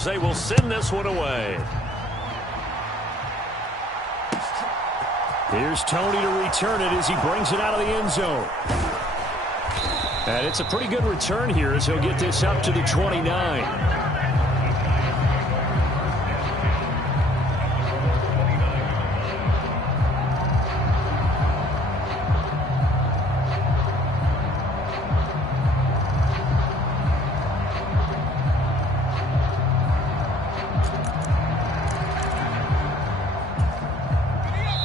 as they will send this one away. Here's Tony to return it as he brings it out of the end zone. And it's a pretty good return here as he'll get this up to the 29.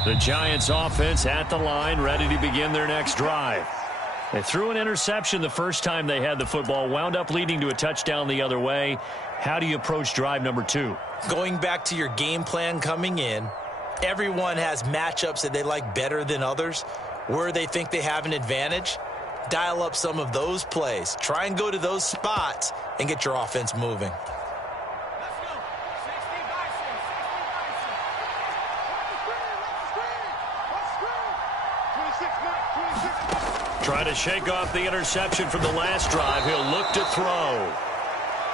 The Giants offense at the line, ready to begin their next drive. They threw an interception the first time they had the football, wound up leading to a touchdown the other way. How do you approach drive number 2? Going back to your game plan coming in, everyone has matchups that they like better than others. Where they think they have an advantage, dial up some of those plays. Try and go to those spots and get your offense moving. Try to shake off the interception from the last drive. He'll look to throw.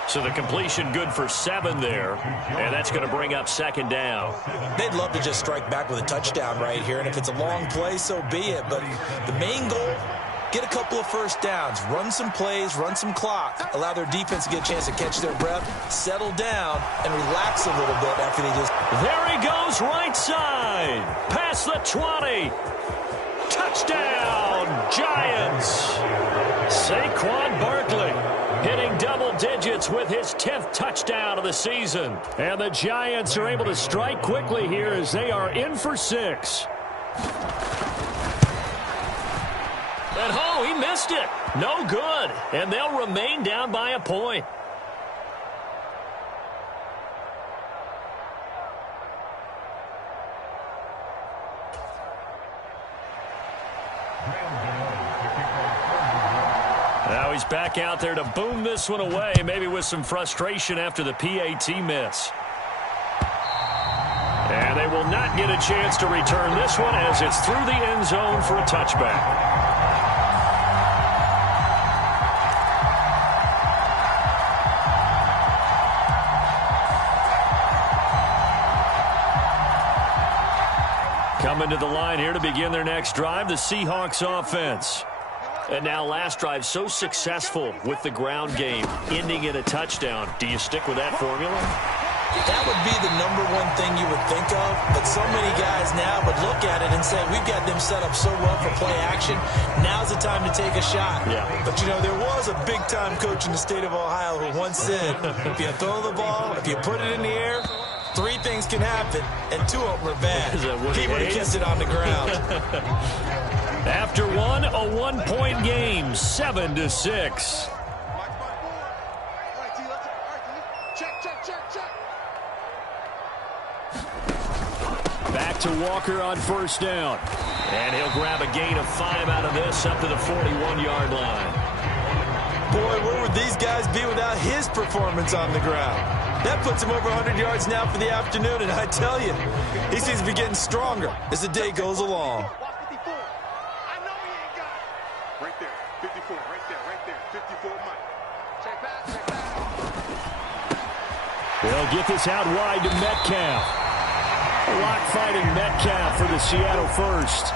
So the completion good for 7 there. And that's going to bring up second down. They'd love to just strike back with a touchdown right here. And if it's a long play, so be it. But the main goal, get a couple of first downs. Run some plays, run some clock. Allow their defense to get a chance to catch their breath, settle down, and relax a little bit after they just... There he goes, right side. Past the 20. Touchdown, Giants. Saquon Barkley hitting double digits with his 10th touchdown of the season. And the Giants are able to strike quickly here as they are in for 6. And oh, he missed it. No good. And they'll remain down by a point. Now he's back out there to boom this one away, maybe with some frustration after the PAT miss. And they will not get a chance to return this one as it's through the end zone for a touchback. Coming to the line here to begin their next drive, the Seahawks offense. And now last drive so successful with the ground game, ending in a touchdown. Do you stick with that formula? That would be the number one thing you would think of, but so many guys now would look at it and say, we've got them set up so well for play action. Now's the time to take a shot. Yeah. But, you know, there was a big-time coach in the state of Ohio who once said, if you throw the ball, if you put it in the air, 3 things can happen, and 2 of them are bad. He would have kept it on the ground. After one, a 1-point game, 7-6. Back to Walker on first down. And he'll grab a gain of 5 out of this up to the 41-yard line. Boy, where would these guys be without his performance on the ground? That puts him over 100 yards now for the afternoon, and I tell you, he seems to be getting stronger as the day goes along. Right there, 54, right there, 54, Mike. Check back. They'll get this out wide to Metcalf. Lock fighting Metcalf for the Seattle first.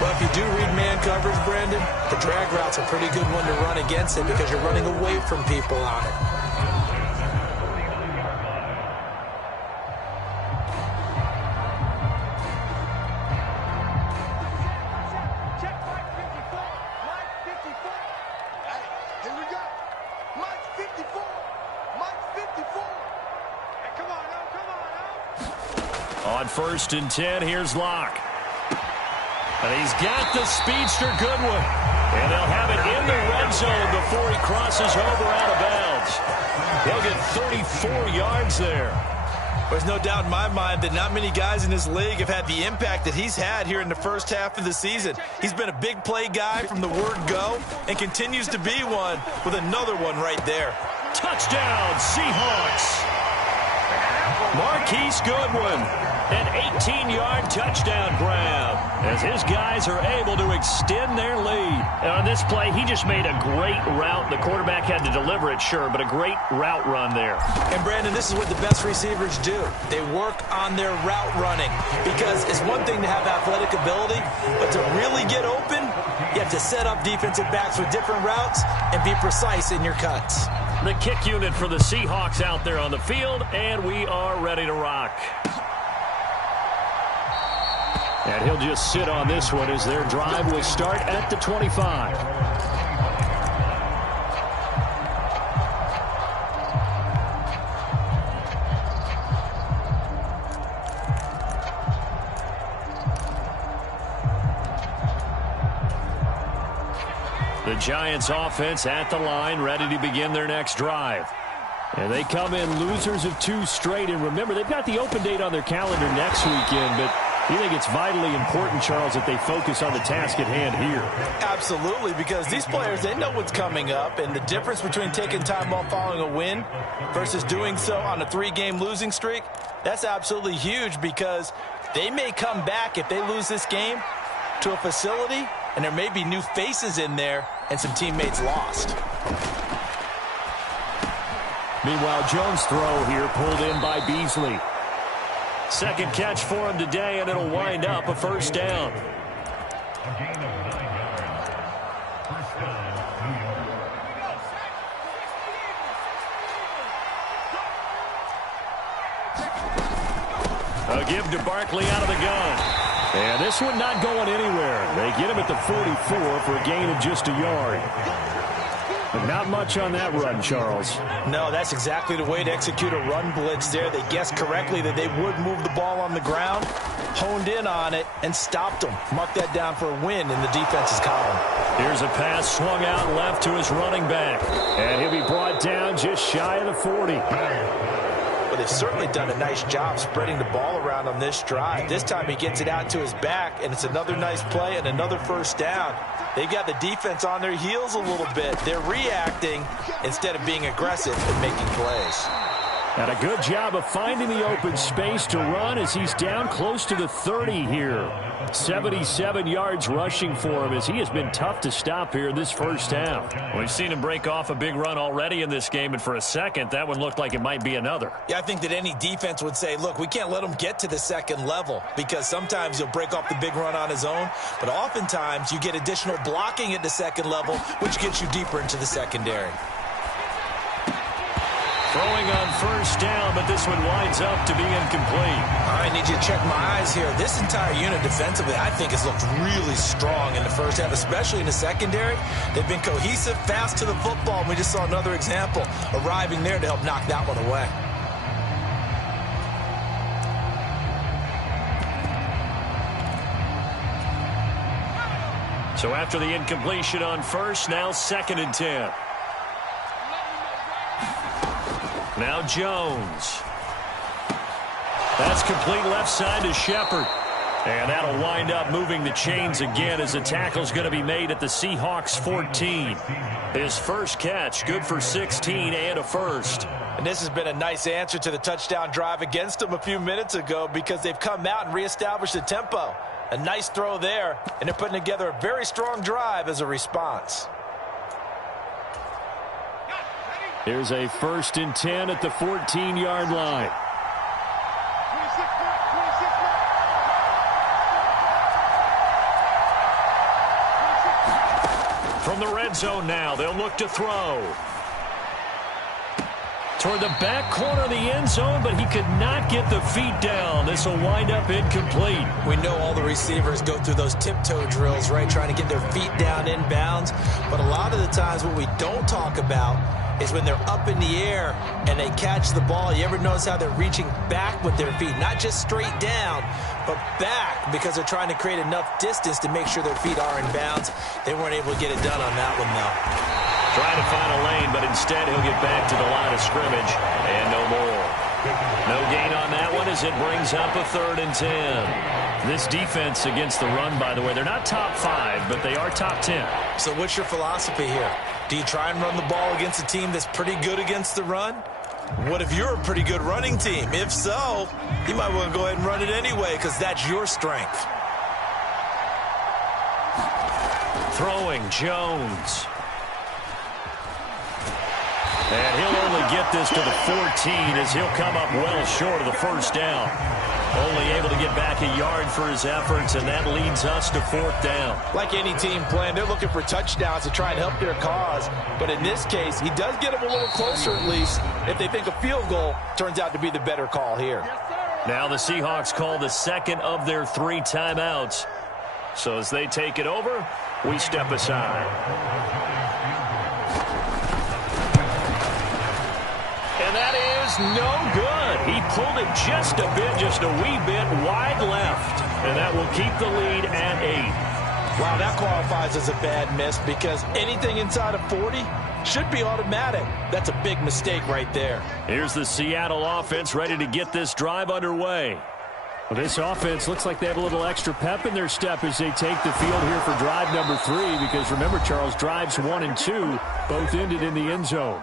Well, if you do read man coverage, Brandon, the drag route's a pretty good one to run against it because you're running away from people on it. On 1st and 10, here's Locke. And he's got the speedster Goodwin. And they'll have it in the red zone before he crosses over out of bounds. He'll get 34 yards there. There's no doubt in my mind that not many guys in this league have had the impact that he's had here in the first half of the season. He's been a big play guy from the word go and continues to be one with another one right there. Touchdown, Seahawks. Marquise Goodwin. An 18-yard touchdown grab as his guys are able to extend their lead. And on this play, he just made a great route. The quarterback had to deliver it, sure, but a great route run there. And, Brandon, this is what the best receivers do. They work on their route running because it's one thing to have athletic ability, but to really get open, you have to set up defensive backs with different routes and be precise in your cuts. The kick unit for the Seahawks out there on the field, and we are ready to rock. And he'll just sit on this one as their drive will start at the 25. The Giants offense at the line, ready to begin their next drive. And they come in losers of 2 straight. And remember, they've got the open date on their calendar next weekend, but you think it's vitally important, Charles, that they focus on the task at hand here? Absolutely, because these players, they know what's coming up, and the difference between taking time off following a win versus doing so on a 3-game losing streak, that's absolutely huge because they may come back if they lose this game to a facility, and there may be new faces in there and some teammates lost. Meanwhile, Jones' throw here pulled in by Beasley. Second catch for him today, and it'll wind up a first down. A give to Barkley out of the gun. And this one not going anywhere. They get him at the 44 for a gain of just a yard. But not much on that run, Charles. No, that's exactly the way to execute a run blitz there. They guessed correctly that they would move the ball on the ground, honed in on it, and stopped them. Mark that down for a win in the defense's column. Here's a pass swung out left to his running back. And he'll be brought down just shy of the 40. But they've certainly done a nice job spreading the ball around on this drive. This time he gets it out to his back, and it's another nice play and another first down. They've got the defense on their heels a little bit. They're reacting instead of being aggressive and making plays. And a good job of finding the open space to run as he's down close to the 30 here. 77 yards rushing for him as he has been tough to stop here in this first half. We've seen him break off a big run already in this game, and for a second, that one looked like it might be another. Yeah, I think that any defense would say, look, we can't let him get to the second level because sometimes he'll break off the big run on his own, but oftentimes you get additional blocking at the second level, which gets you deeper into the secondary. Throwing on first down, but this one winds up to be incomplete. I need you to check my eyes here. This entire unit defensively, I think, has looked really strong in the first half, especially in the secondary. They've been cohesive, fast to the football, and we just saw another example arriving there to help knock that one away. So after the incompletion on first, now 2nd and 10. Now Jones. That's complete left side to Shepard. And that'll wind up moving the chains again as the tackle's going to be made at the Seahawks 14. His first catch, good for 16 and a first. And this has been a nice answer to the touchdown drive against them a few minutes ago because they've come out and reestablished the tempo. A nice throw there, and they're putting together a very strong drive as a response. Here's a 1st and 10 at the 14-yard line. From the red zone now, they'll look to throw. Toward the back corner of the end zone, but he could not get the feet down. This will wind up incomplete. We know all the receivers go through those tiptoe drills, right, trying to get their feet down inbounds. But a lot of the times what we don't talk about is when they're up in the air and they catch the ball. You ever notice how they're reaching back with their feet? Not just straight down, but back because they're trying to create enough distance to make sure their feet are in bounds. They weren't able to get it done on that one, though. Trying to find a lane, but instead he'll get back to the line of scrimmage and no more. No gain on that one as it brings up a 3rd and 10. This defense against the run, by the way, they're not top 5, but they are top 10. So what's your philosophy here? Do you try and run the ball against a team that's pretty good against the run? What if you're a pretty good running team? If so, you might want to go ahead and run it anyway because that's your strength. Throwing Jones. And he'll only get this to the 14 as he'll come up well short of the first down. Only able to get back a yard for his efforts, and that leads us to 4th down. Like any team playing, they're looking for touchdowns to try and help their cause. But in this case, he does get them a little closer at least if they think a field goal turns out to be the better call here. Now the Seahawks call the second of their 3 timeouts. So as they take it over, we step aside. And that is no good. He pulled it just a wee bit wide left. And that will keep the lead at 8. Wow, that qualifies as a bad miss because anything inside of 40 should be automatic. That's a big mistake right there. Here's the Seattle offense ready to get this drive underway. Well, this offense looks like they have a little extra pep in their step as they take the field here for drive number 3 because remember, Charles, drives 1 and 2 both ended in the end zone.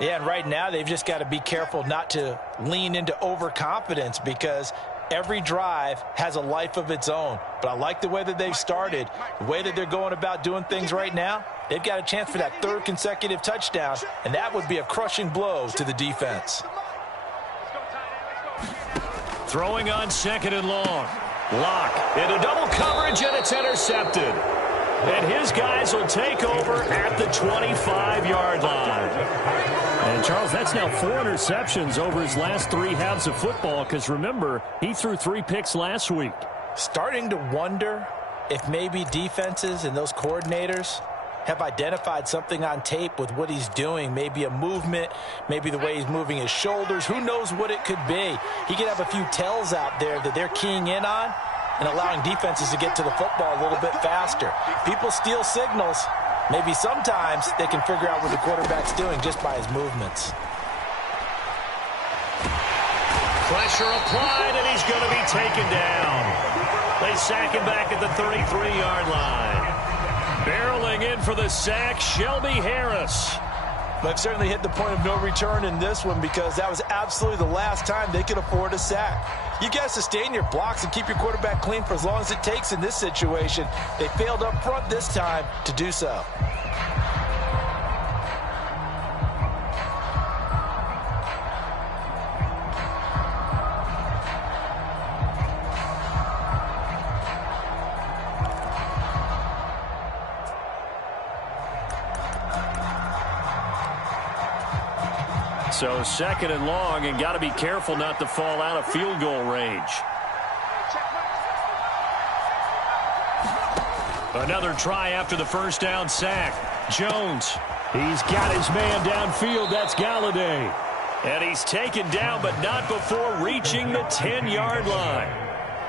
Yeah, and right now they've just got to be careful not to lean into overconfidence because every drive has a life of its own. But I like the way that they've started, the way that they're going about doing things right now. They've got a chance for that 3rd consecutive touchdown, and that would be a crushing blow to the defense. Throwing on 2nd and long. Lock into double coverage, and it's intercepted. And his guys will take over at the 25-yard line. And, Charles, that's now 4 interceptions over his last 3 halves of football because, remember, he threw 3 picks last week. Starting to wonder if maybe defenses and those coordinators have identified something on tape with what he's doing. Maybe a movement, maybe the way he's moving his shoulders. Who knows what it could be? He could have a few tells out there that they're keying in on and allowing defenses to get to the football a little bit faster. People steal signals. Maybe sometimes they can figure out what the quarterback's doing just by his movements. Pressure applied, and he's going to be taken down. They sack him back at the 33-yard line. Barreling in for the sack, Shelby Harris. They've certainly hit the point of no return in this one because that was absolutely the last time they could afford a sack. You got to sustain your blocks and keep your quarterback clean for as long as it takes in this situation. They failed up front this time to do so. So 2nd and long, and got to be careful not to fall out of field goal range. Another try after the first down sack. Jones. He's got his man downfield. That's Galladay. And he's taken down, but not before reaching the 10-yard line.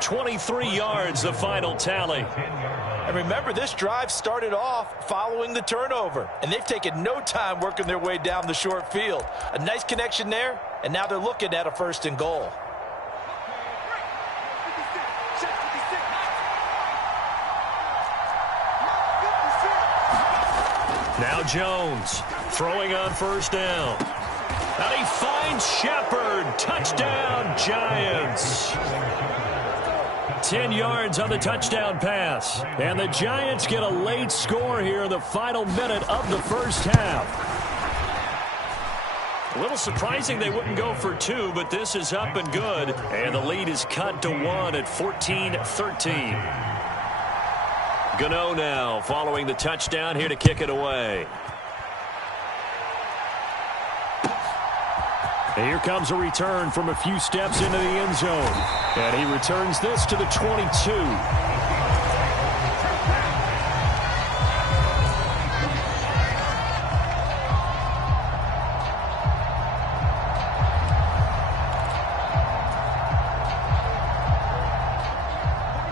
23 yards, the final tally. And remember, this drive started off following the turnover, and they've taken no time working their way down the short field. A nice connection there, and now they're looking at a 1st and goal. Now Jones throwing on 1st down. And he finds Shepard. Touchdown, Giants. 10 yards on the touchdown pass. And the Giants get a late score here in the final minute of the first half. A little surprising they wouldn't go for 2, but this is up and good. And the lead is cut to 1 at 14-13. Gano now following the touchdown here to kick it away. And here comes a return from a few steps into the end zone. And he returns this to the 22.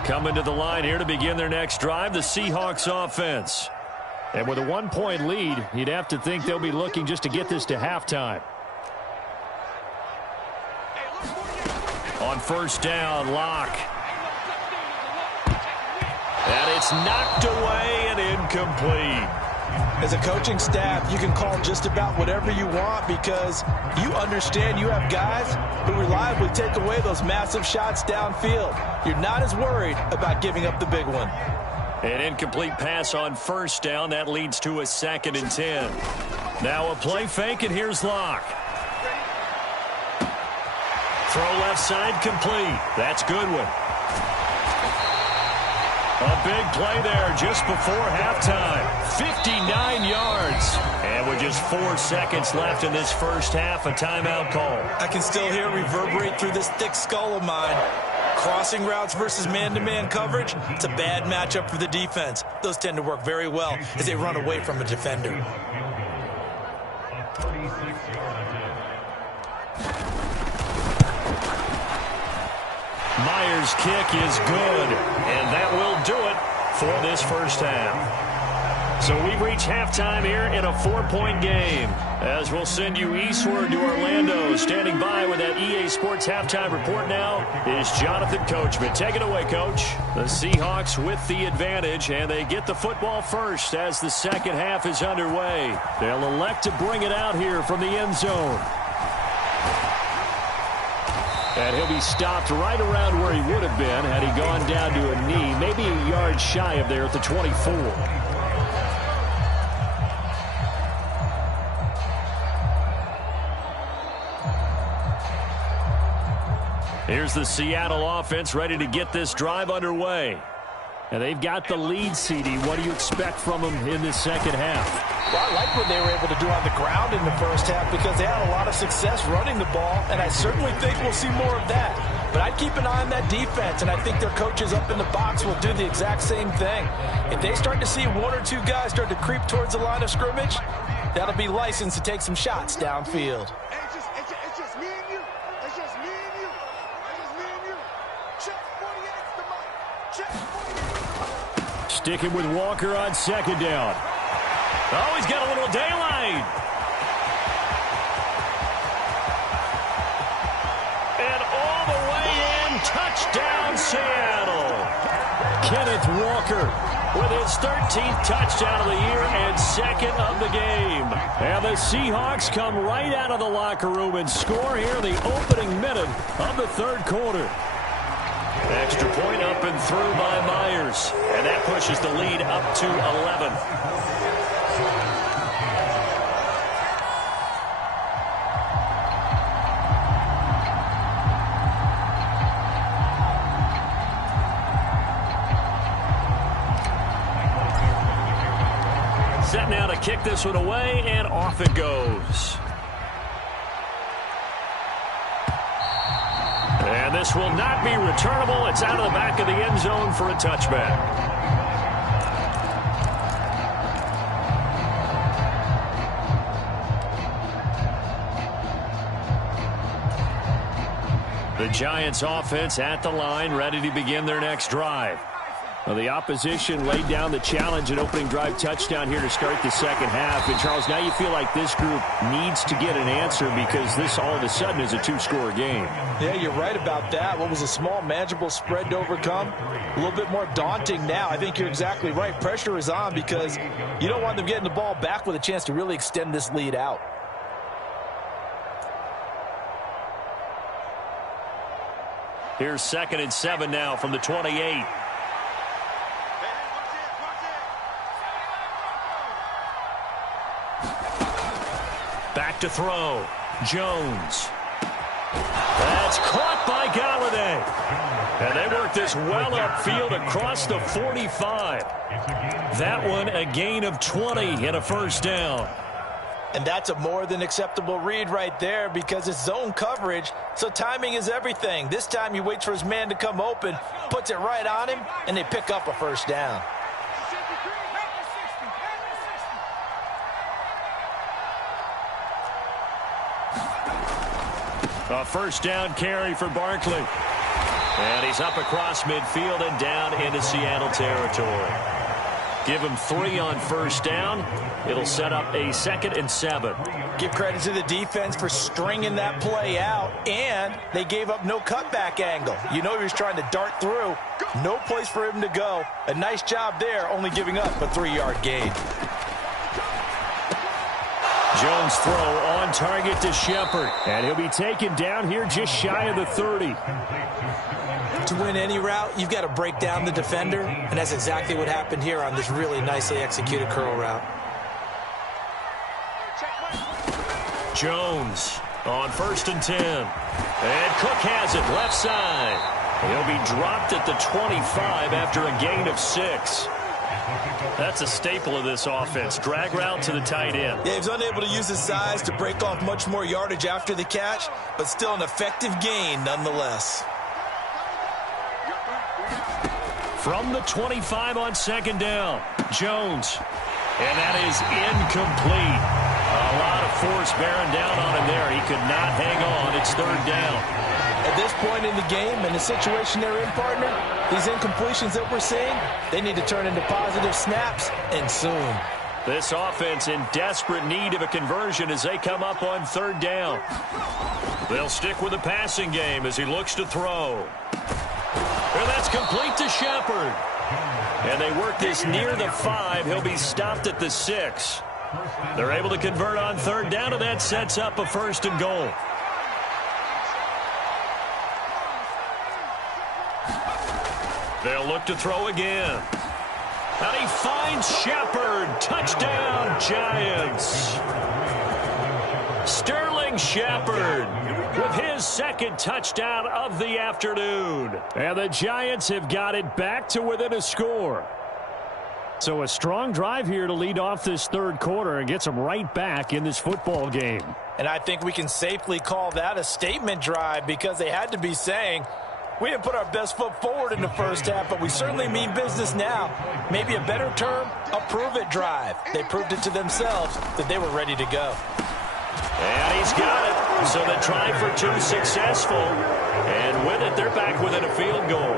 Coming to the line here to begin their next drive, the Seahawks offense. And with a 1-point lead, you'd have to think they'll be looking just to get this to halftime. On 1st down, Lock. And it's knocked away and incomplete. As a coaching staff, you can call just about whatever you want because you understand you have guys who reliably take away those massive shots downfield. You're not as worried about giving up the big one. An incomplete pass on first down. That leads to a 2nd and 10. Now a play fake, and here's Locke. Throw left side complete. That's Goodwin. A big play there just before halftime. 59 yards. And with just 4 seconds left in this first half, a timeout call. I can still hear it reverberate through this thick skull of mine. Crossing routes versus man-to-man coverage, it's a bad matchup for the defense. Those tend to work very well as they run away from a defender. Myers' kick is good, and that will do it for this first half. So we've reached halftime here in a 4-point game. As we'll send you eastward to Orlando. Standing by with that EA Sports halftime report now is Jonathan Coachman. Take it away, Coach. The Seahawks with the advantage, and they get the football first as the second half is underway. They'll elect to bring it out here from the end zone. And he'll be stopped right around where he would have been had he gone down to a knee, maybe a yard shy of there at the 24. Here's the Seattle offense ready to get this drive underway. And they've got the lead, CD. What do you expect from them in this second half? Well, I like what they were able to do on the ground in the first half because they had a lot of success running the ball, and I certainly think we'll see more of that. But I'd keep an eye on that defense, and I think their coaches up in the box will do the exact same thing. If they start to see 1 or 2 guys start to creep towards the line of scrimmage, that'll be licensed to take some shots downfield. It's just me and you. It's just me and you. It's just me and you. Check 48's the mic. Check 48. Sticking with Walker on second down. Oh, he's got a little daylight. And all the way in, touchdown Seattle. Kenneth Walker with his 13th touchdown of the year and 2nd of the game. And the Seahawks come right out of the locker room and score here in the opening minute of the third quarter. Extra point up and through by Myers. And that pushes the lead up to 11. Set now to kick this one away, and off it goes. And this will not be returnable. It's out of the back of the end zone for a touchback. The Giants offense at the line, ready to begin their next drive. Well, the opposition laid down the challenge and opening drive touchdown here to start the second half. And, Charles, now you feel like this group needs to get an answer because this all of a sudden is a 2-score game. Yeah, you're right about that. What was a small, manageable spread to overcome, a little bit more daunting now. I think you're exactly right. Pressure is on because you don't want them getting the ball back with a chance to really extend this lead out. Here's 2nd and 7 now from the 28. Back to throw. Jones. That's caught by Galladay. And they work this well upfield across the 45. That one a gain of 20 and a first down. And that's a more than acceptable read right there because it's zone coverage, so timing is everything. This time he waits for his man to come open, puts it right on him, and they pick up a first down. A first down carry for Barkley. And he's up across midfield and down into Seattle territory. Give him 3 on first down. It'll set up a 2nd and 7. Give credit to the defense for stringing that play out, and they gave up no cutback angle. You know he was trying to dart through. No place for him to go. A nice job there, only giving up a 3-yard gain. Jones throw on target to Shepard. And he'll be taken down here just shy of the 30. To win any route, you've got to break down the defender, and that's exactly what happened here on this really nicely executed curl route. Jones on 1st and 10. And Cook has it left side. He'll be dropped at the 25 after a gain of 6. That's a staple of this offense. Drag route to the tight end. Yeah, he was unable to use his size to break off much more yardage after the catch, but still an effective gain nonetheless. From the 25 on 2nd down, Jones. And that is incomplete. A lot of force bearing down on him there. He could not hang on. It's 3rd down. At this point in the game and the situation they're in, partner, these incompletions that we're seeing, they need to turn into positive snaps, and soon. This offense in desperate need of a conversion as they come up on 3rd down. They'll stick with the passing game as he looks to throw. And that's complete to Shepard. And they work this near the 5. He'll be stopped at the 6. They're able to convert on 3rd down, and that sets up a 1st and goal. They'll look to throw again. And he finds Shepard. Touchdown, Giants. Sterling Shepard with his 2nd touchdown of the afternoon. And the Giants have got it back to within a score. So a strong drive here to lead off this 3rd quarter and gets them right back in this football game. And I think we can safely call that a statement drive because they had to be saying, we didn't put our best foot forward in the 1st half, but we certainly mean business now. Maybe a better term, a prove-it drive. They proved it to themselves that they were ready to go. And he's got it. So the try for 2 successful. And with it, they're back within a field goal.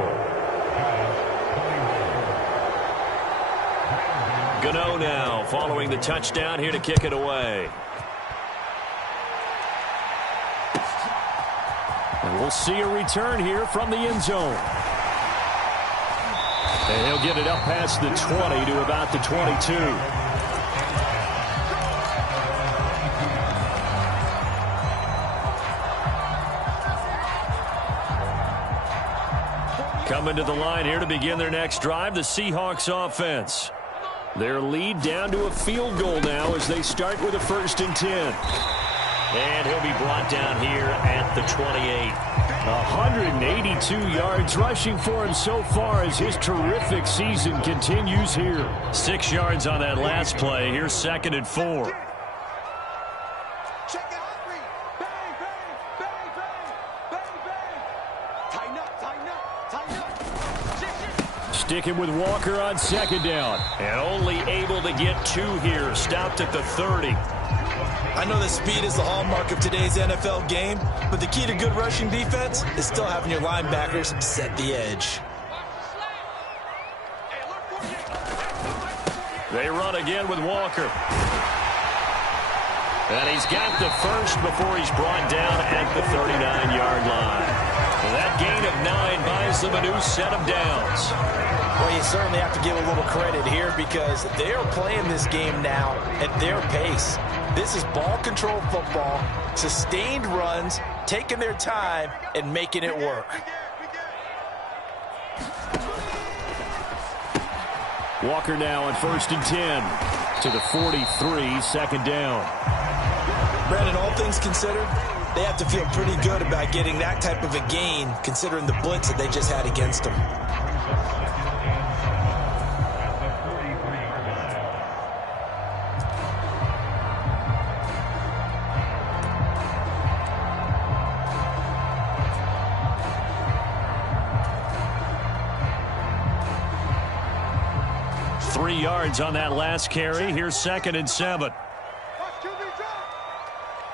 Gano now following the touchdown here to kick it away. And we'll see a return here from the end zone. And he'll get it up past the 20 to about the 22. Coming to the line here to begin their next drive, the Seahawks offense. Their lead down to a field goal now as they start with a 1st and 10. And he'll be brought down here at the 28. 182 yards rushing for him so far as his terrific season continues here. 6 yards on that last play. Here's 2nd and 4. Check it out. Bang, bang, bang, bang, bang, bang. Tighten up, tighten up, tighten up. Sticking with Walker on 2nd down. And only able to get 2 here. Stopped at the 30. I know that speed is the hallmark of today's NFL game, but the key to good rushing defense is still having your linebackers set the edge. They run again with Walker. And he's got the 1st before he's brought down at the 39-yard line. And that gain of 9 buys them a new set of downs. Well, you certainly have to give a little credit here because they are playing this game now at their pace. This is ball control football, sustained runs, taking their time, and making it work. Walker now on 1st and 10 to the 43, 2nd down. Brandon, all things considered, they have to feel pretty good about getting that type of a gain considering the blitz that they just had against them. Yards on that last carry. Here's 2nd and 7. Watch QB drop.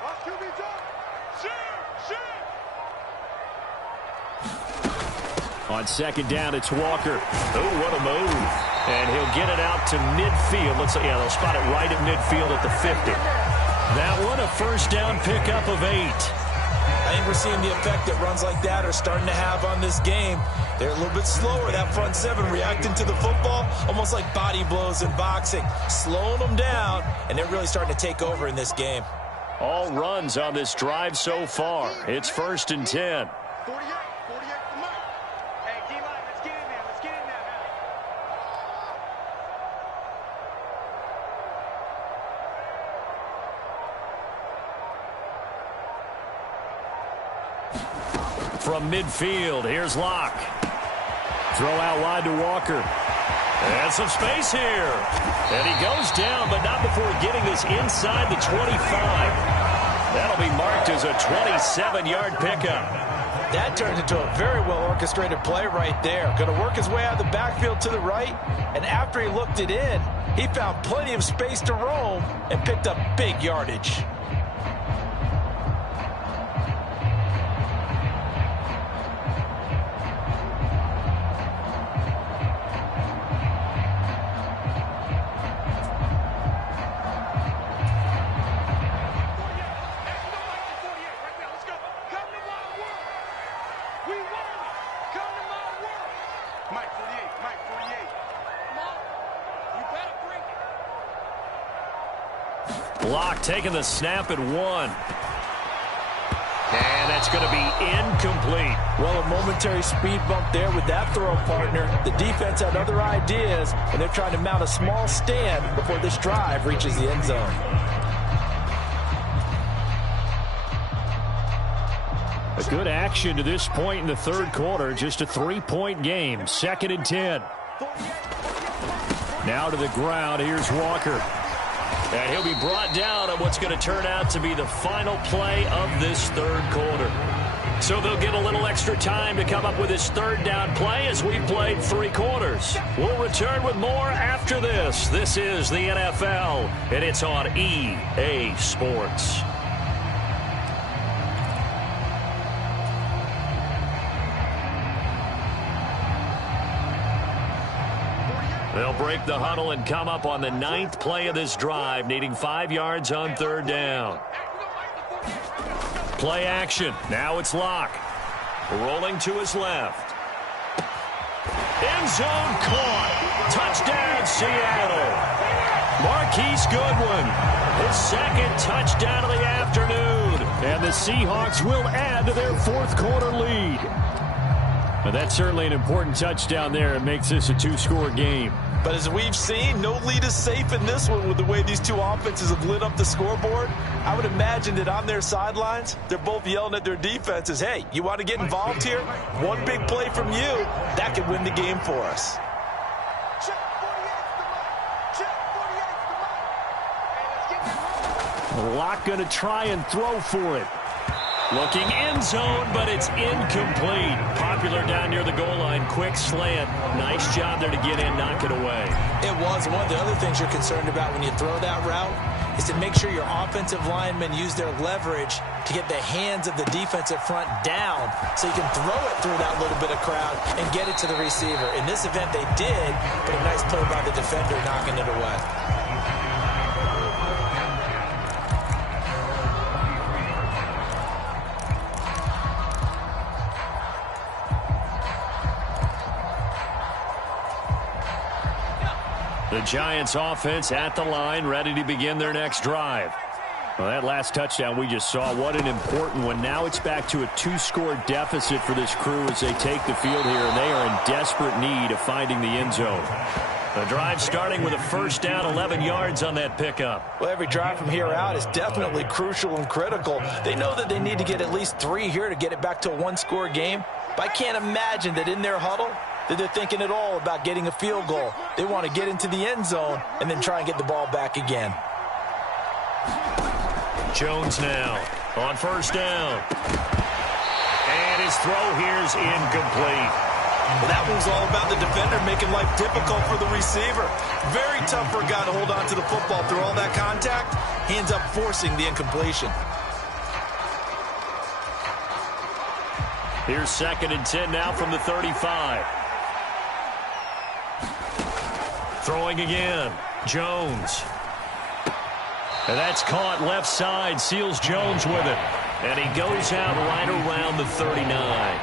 Watch QB drop. Shoot. On 2nd down, it's Walker. Oh, what a move. And he'll get it out to midfield. Let's say, yeah, they'll spot it right at midfield at the 50. That one, a 1st down pickup of 8. I think we're seeing the effect that runs like that are starting to have on this game. They're a little bit slower, that front seven, reacting to the football, almost like body blows in boxing, slowing them down, and they're really starting to take over in this game. All runs on this drive so far. It's 1st and 10. 48 to Mike. Hey, D-line, let's get in there. Let's get in there, man. From midfield, here's Locke. Throw out wide to Walker. And some space here. And he goes down, but not before getting this inside the 25. That'll be marked as a 27-yard pickup. That turned into a very well-orchestrated play right there. Going to work his way out of the backfield to the right, and after he looked it in, he found plenty of space to roam and picked up big yardage. Locke taking the snap at 1. And that's going to be incomplete. Well, a momentary speed bump there with that throw, partner. The defense had other ideas, and they're trying to mount a small stand before this drive reaches the end zone. A good action to this point in the third quarter. Just a 3-point game. 2nd and 10. Now to the ground. Here's Walker. And he'll be brought down on what's going to turn out to be the final play of this third quarter. So they'll get a little extra time to come up with this third down play as we played 3 quarters. We'll return with more after this. This is the NFL, and it's on EA Sports. They'll break the huddle and come up on the 9th play of this drive, needing 5 yards on 3rd down. Play action. Now it's Locke. Rolling to his left. End zone caught. Touchdown, Seattle. Marquise Goodwin, his 2nd touchdown of the afternoon. And the Seahawks will add to their 4th quarter lead. But that's certainly an important touchdown there. It makes this a 2-score game. But as we've seen, no lead is safe in this one with the way these two offenses have lit up the scoreboard. I would imagine that on their sidelines, they're both yelling at their defenses, hey, you want to get involved here? One big play from you, that could win the game for us. Locke going to try and throw for it. Looking end zone, but it's incomplete. Popular down near the goal line. Quick slant. Nice job there to get in, knock it away. It was. One of the other things you're concerned about when you throw that route is to make sure your offensive linemen use their leverage to get the hands of the defensive front down so you can throw it through that little bit of crowd and get it to the receiver. In this event, they did, but a nice play by the defender knocking it away. The Giants offense at the line, ready to begin their next drive. Well, that last touchdown we just saw, what an important one. Now it's back to a 2-score deficit for this crew as they take the field here, and they are in desperate need of finding the end zone. The drive starting with a 1st down, 11 yards on that pickup. Well, every drive from here out is definitely crucial and critical. They know that they need to get at least 3 here to get it back to a 1-score game, but I can't imagine that in their huddle that they're thinking at all about getting a field goal. They want to get into the end zone and then try and get the ball back again. Jones now on 1st down. And his throw here's incomplete. Well, that one's all about the defender making life difficult for the receiver. Very tough for a guy to hold on to the football through all that contact. He ends up forcing the incompletion. Here's 2nd and 10 now from the 35. Throwing again. Jones. And that's caught left side. Seals Jones with it. And he goes out right around the 39.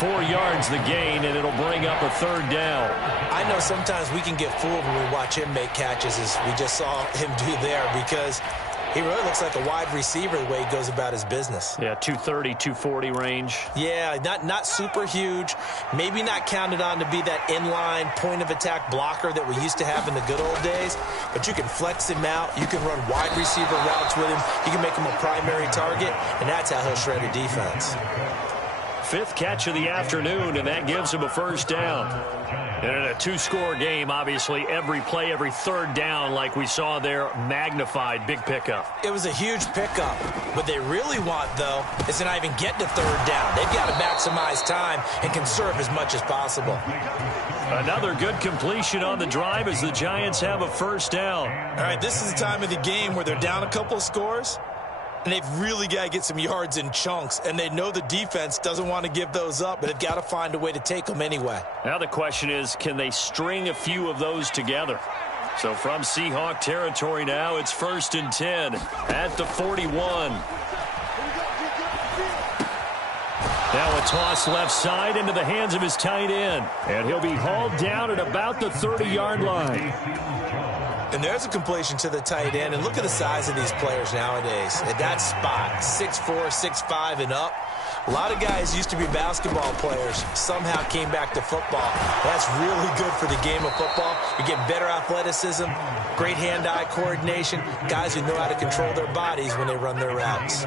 4 yards the gain, and it'll bring up a third down. I know sometimes we can get fooled when we watch him make catches, as we just saw him do there, because he really looks like a wide receiver the way he goes about his business. Yeah, 230, 240 range. Yeah, not super huge. Maybe not counted on to be that inline point-of-attack blocker that we used to have in the good old days. But you can flex him out. You can run wide receiver routes with him. You can make him a primary target, and that's how he'll shred a defense. 5th catch of the afternoon, and that gives him a first down. And in a 2-score game, obviously, every play, every third down, like we saw there, magnified. Big pickup. It was a huge pickup. What they really want, though, is to not even get to third down. They've got to maximize time and conserve as much as possible. Another good completion on the drive as the Giants have a first down. All right, this is the time of the game where they're down a couple of scores, and they've really got to get some yards in chunks, and they know the defense doesn't want to give those up, but they've got to find a way to take them anyway. Now the question is, can they string a few of those together? So from Seahawk territory now, it's 1st and 10 at the 41. Now a toss left side into the hands of his tight end, and he'll be hauled down at about the 30-yard line. And there's a completion to the tight end. And look at the size of these players nowadays. At that spot, 6'4", 6'5", and up. A lot of guys used to be basketball players, somehow came back to football. That's really good for the game of football. You're getting better athleticism, great hand-eye coordination, guys who know how to control their bodies when they run their routes.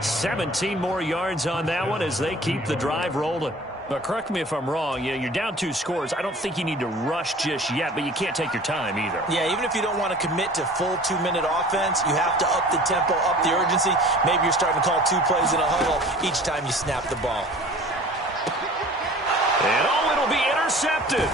17 more yards on that one as they keep the drive rolling. But correct me if I'm wrong, you're down 2 scores. I don't think you need to rush just yet, but you can't take your time either. Yeah, even if you don't want to commit to full 2-minute offense, you have to up the tempo, up the urgency. Maybe you're starting to call 2 plays in a huddle each time you snap the ball. And it'll be intercepted.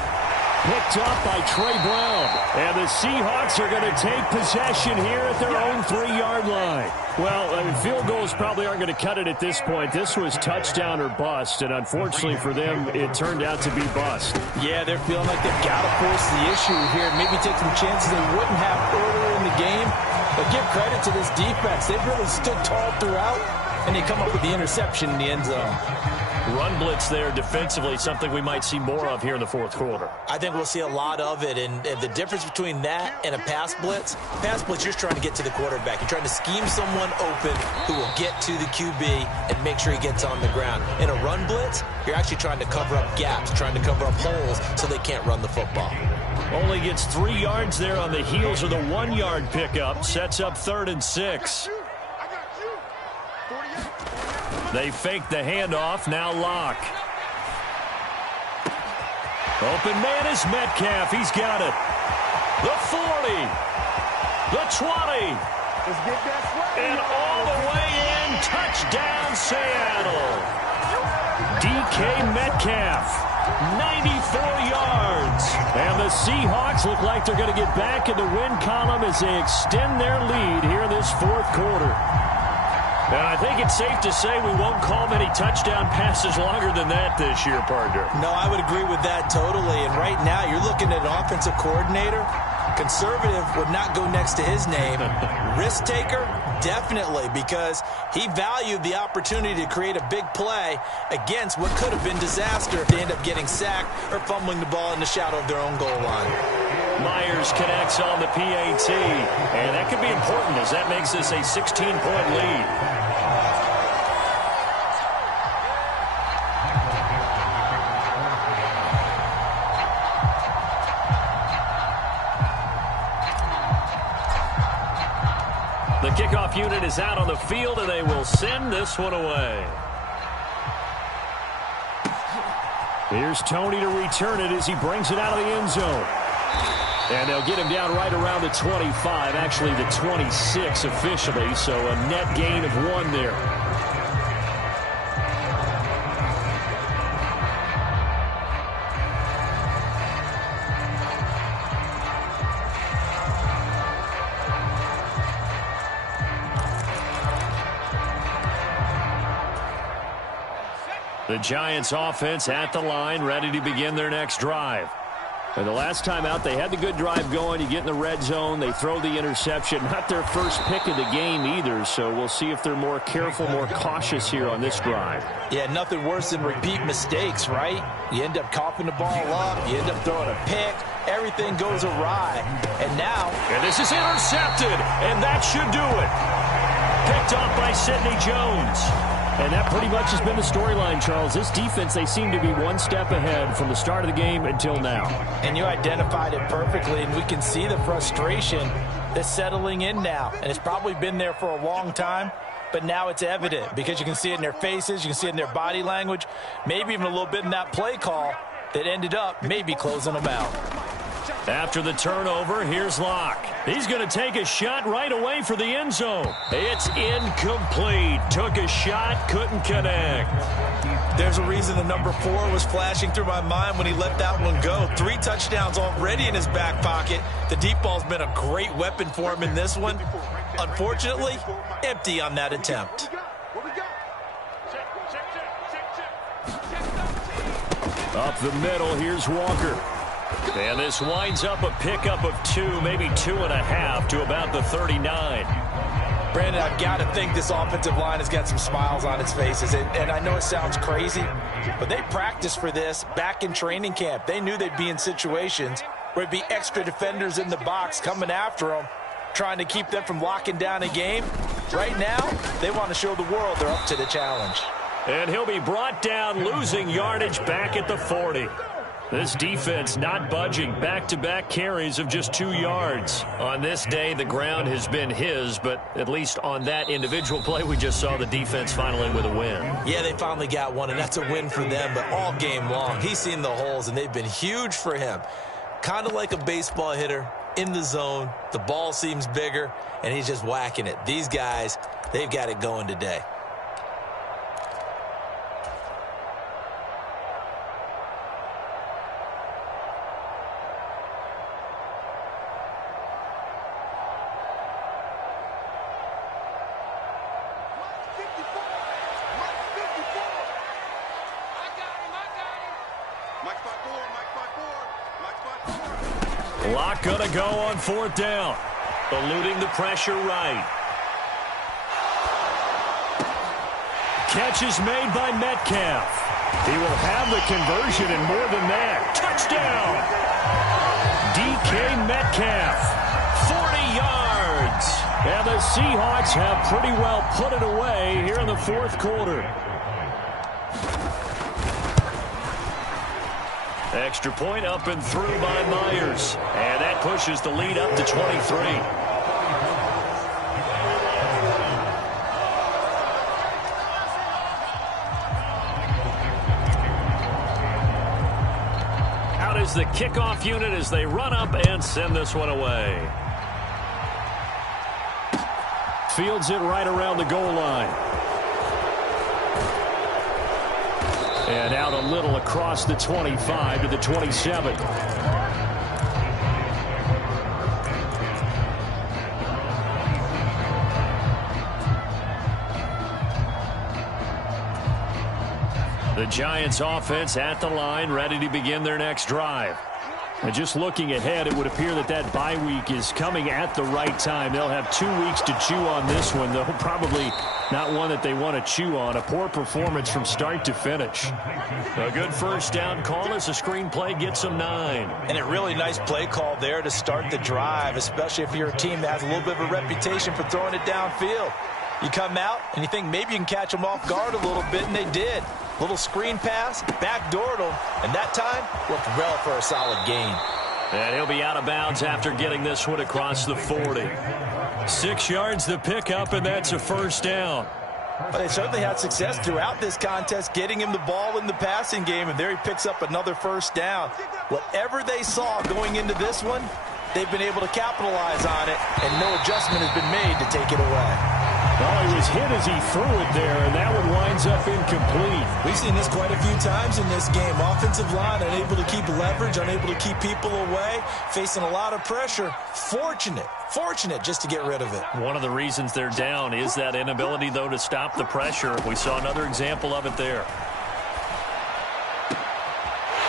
Picked up by Trey Brown. And the Seahawks are going to take possession here at their own 3-yard line. Well, field goals probably aren't going to cut it at this point. This was touchdown or bust, and unfortunately for them, it turned out to be bust. Yeah, they're feeling like they've got to force the issue here. Maybe take some chances they wouldn't have earlier in the game. But give credit to this defense. They've really stood tall throughout, and they come up with the interception in the end zone. Run blitz there defensively, something we might see more of here in the 4th quarter. I think we'll see a lot of it, and the difference between that and a pass blitz, you're just trying to get to the quarterback. You're trying to scheme someone open who will get to the QB and make sure he gets on the ground. In a run blitz, you're actually trying to cover up gaps, trying to cover up holes so they can't run the football. Only gets 3 yards there on the heels of the 1-yard pickup. Sets up 3rd and 6. They fake the handoff, now Locke. Open man is Metcalf, he's got it. The 40, the 20, and all the way in, touchdown Seattle. DK Metcalf, 94 yards. And the Seahawks look like they're going to get back in the win column as they extend their lead here in this 4th quarter. And I think it's safe to say we won't call many touchdown passes longer than that this year, partner. No, I would agree with that totally. And right now, you're looking at an offensive coordinator. Conservative would not go next to his name. Risk taker, definitely, because he valued the opportunity to create a big play against what could have been disaster if they end up getting sacked or fumbling the ball in the shadow of their own goal line. Myers connects on the PAT, and that could be important as that makes this a 16-point lead. The kickoff unit is out on the field, and they will send this one away. Here's Tony to return it as he brings it out of the end zone. And they'll get him down right around the 25, actually the 26 officially, so a net gain of 1 there. The Giants offense at the line, ready to begin their next drive. And the last time out, they had the good drive going. You get in the red zone, they throw the interception. Not their first pick of the game either, so we'll see if they're more careful, more cautious here on this drive. Yeah, nothing worse than repeat mistakes, right? You end up coughing the ball up, you end up throwing a pick, everything goes awry. And now... And this is intercepted, and that should do it. Picked off by Sidney Jones. And that pretty much has been the storyline, Charles. This defense, they seem to be one step ahead from the start of the game until now. And you identified it perfectly, and we can see the frustration that's settling in now. And it's probably been there for a long time, but now it's evident because you can see it in their faces, you can see it in their body language, maybe even a little bit in that play call that ended up maybe closing them out. After the turnover, here's Locke. He's going to take a shot right away for the end zone. It's incomplete. Took a shot, couldn't connect. There's a reason the number 4 was flashing through my mind when he let that one go. 3 touchdowns already in his back pocket. The deep ball's been a great weapon for him in this one. Unfortunately, empty on that attempt. Up the middle, here's Walker. And this winds up a pickup of 2, maybe 2.5 to about the 39. Brandon, I've got to think this offensive line has got some smiles on its faces. And I know it sounds crazy, but they practiced for this back in training camp. They knew they'd be in situations where it'd be extra defenders in the box coming after them, trying to keep them from locking down a game. Right now, they want to show the world they're up to the challenge. And he'll be brought down, losing yardage back at the 40. This defense not budging. Back-to-back carries of just 2 yards. On this day, the ground has been his, but at least on that individual play, we just saw the defense finally with a win. Yeah, they finally got one, and that's a win for them, but all game long, he's seen the holes, and they've been huge for him. Kind of like a baseball hitter in the zone. The ball seems bigger, and he's just whacking it. These guys, they've got it going today. Locke gonna go on 4th down. Eluding the pressure right. Catch is made by Metcalf. He will have the conversion and more than that. Touchdown! DK Metcalf, 40 yards. And the Seahawks have pretty well put it away here in the 4th quarter. Extra point up and through by Myers. And that pushes the lead up to 23. Out is the kickoff unit as they run up and send this one away. Fields it right around the goal line. And out a little across the 25 to the 27. The Giants offense at the line, ready to begin their next drive. And just looking ahead, it would appear that that bye week is coming at the right time. They'll have 2 weeks to chew on this one, though probably not one that they want to chew on. A poor performance from start to finish. A good first down call as the screenplay gets them 9. And a really nice play call there to start the drive, especially if you're a team that has a little bit of a reputation for throwing it downfield. You come out and you think maybe you can catch them off guard a little bit, and they did. Little screen pass, backdoored him, and that time looked well for a solid gain. And he'll be out of bounds after getting this one across the 40. 6 yards to pick up, and that's a first down. Well, they certainly had success throughout this contest, getting him the ball in the passing game, and there he picks up another first down. Whatever they saw going into this one, they've been able to capitalize on it, and no adjustment has been made to take it away. Well, he was hit as he threw it there, and that one winds up incomplete. We've seen this quite a few times in this game. Offensive line unable to keep leverage, unable to keep people away, facing a lot of pressure. Fortunate just to get rid of it. One of the reasons they're down is that inability, though, to stop the pressure. We saw another example of it there.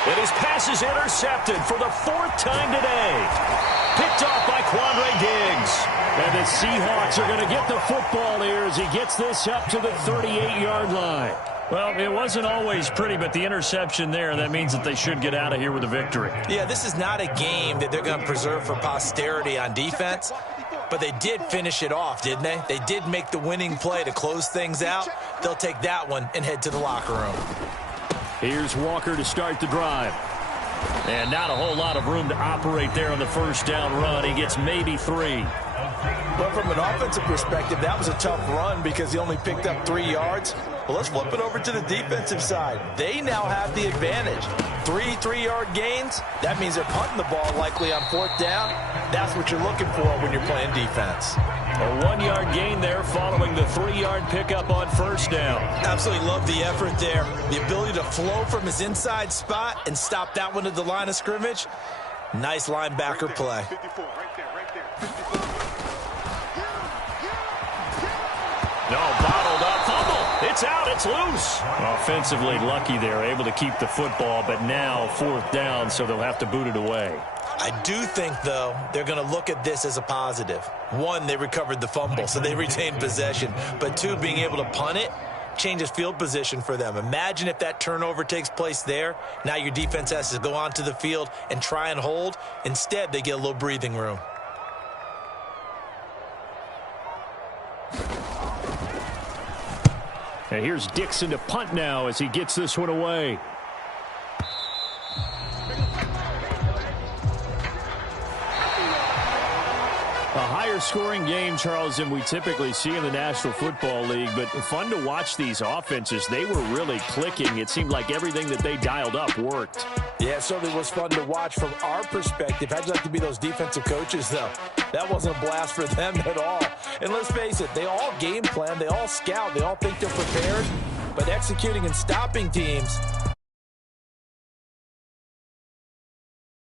And his pass is intercepted for the 4th time today. Picked off by Quandre Diggs. And the Seahawks are going to get the football here as he gets this up to the 38-yard line. Well, it wasn't always pretty, but the interception there, that means that they should get out of here with a victory. Yeah, this is not a game that they're going to preserve for posterity on defense, but they did finish it off, didn't they? They did make the winning play to close things out. They'll take that one and head to the locker room. Here's Walker to start the drive. And not a whole lot of room to operate there on the first down run. He gets maybe 3. But from an offensive perspective, that was a tough run because he only picked up 3 yards. Well, let's flip it over to the defensive side. They now have the advantage. 3 3-yard gains. That means they're punting the ball likely on 4th down. That's what you're looking for when you're playing defense. A 1-yard gain there following the 3-yard pickup on first down. Absolutely love the effort there. The ability to flow from his inside spot and stop that one at the line of scrimmage. Nice linebacker play. 54, right there, right there. 54. No, bottled up. Fumble. It's out. It's loose. Offensively lucky they're able to keep the football, but now 4th down, so they'll have to boot it away. I do think, though, they're going to look at this as a positive. 1, they recovered the fumble, so they retained possession. But 2, being able to punt it changes field position for them. Imagine if that turnover takes place there. Now your defense has to go onto the field and try and hold. Instead, they get a little breathing room. And here's Dixon to punt now as he gets this one away. A higher-scoring game, Charles, than we typically see in the National Football League, but fun to watch these offenses. They were really clicking. It seemed like everything that they dialed up worked. Yeah, it certainly was fun to watch from our perspective. How'd you like to be those defensive coaches, though? That wasn't a blast for them at all. And let's face it, they all game plan, they all scout, they all think they're prepared. But executing and stopping teams,